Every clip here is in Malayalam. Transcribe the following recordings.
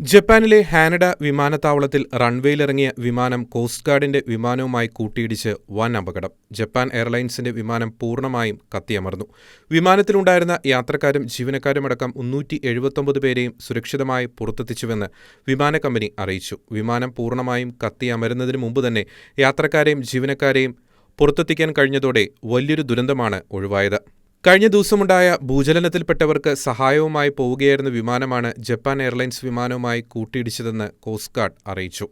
ജപ്പാനിലെ ഹാനഡ വിമാനത്താവളത്തിൽ റൺവേയിലിറങ്ങിയ വിമാനം കോസ്റ്റ് ഗാർഡിന്റെ വിമാനവുമായി കൂട്ടിയിടിച്ച് വൻ അപകടം. ജപ്പാൻ എയർലൈൻസിന്റെ വിമാനം പൂർണ്ണമായും കത്തിയമർന്നു. വിമാനത്തിലുണ്ടായിരുന്ന യാത്രക്കാരും ജീവനക്കാരുമടക്കം 379 പേരെയും സുരക്ഷിതമായി പുറത്തെത്തിച്ചുവെന്ന് വിമാന കമ്പനി അറിയിച്ചു. വിമാനം പൂർണ്ണമായും കത്തിയമരുന്നതിന് മുമ്പ് തന്നെ യാത്രക്കാരെയും ജീവനക്കാരെയും പുറത്തെത്തിക്കാൻ കഴിഞ്ഞതോടെ വലിയൊരു ദുരന്തമാണ് ഒഴിവായത്. കഴിഞ്ഞ ദിവസമുണ്ടായ ഭൂചലനത്തിൽപ്പെട്ടവർക്ക് സഹായവുമായി പോവുകയായിരുന്ന വിമാനമാണ് ജപ്പാൻ എയർലൈൻസ് വിമാനവുമായി കൂട്ടിയിടിച്ചതെന്ന് കോസ്റ്റ് ഗാർഡ് അറിയിച്ചു.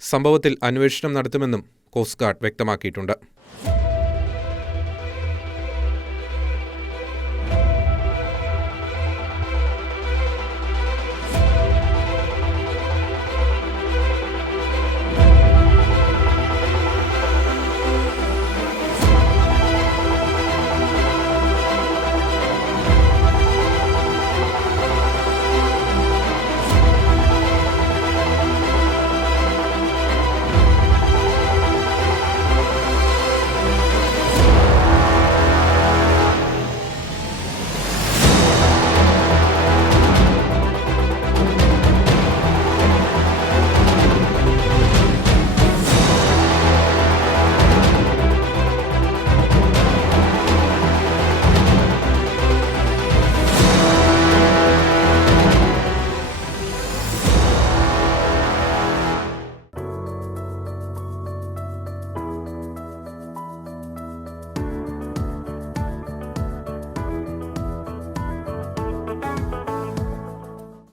സംഭവത്തിൽ അന്വേഷണം നടത്തുമെന്നും കോസ്റ്റ് ഗാർഡ് വ്യക്തമാക്കിയിട്ടുണ്ട്.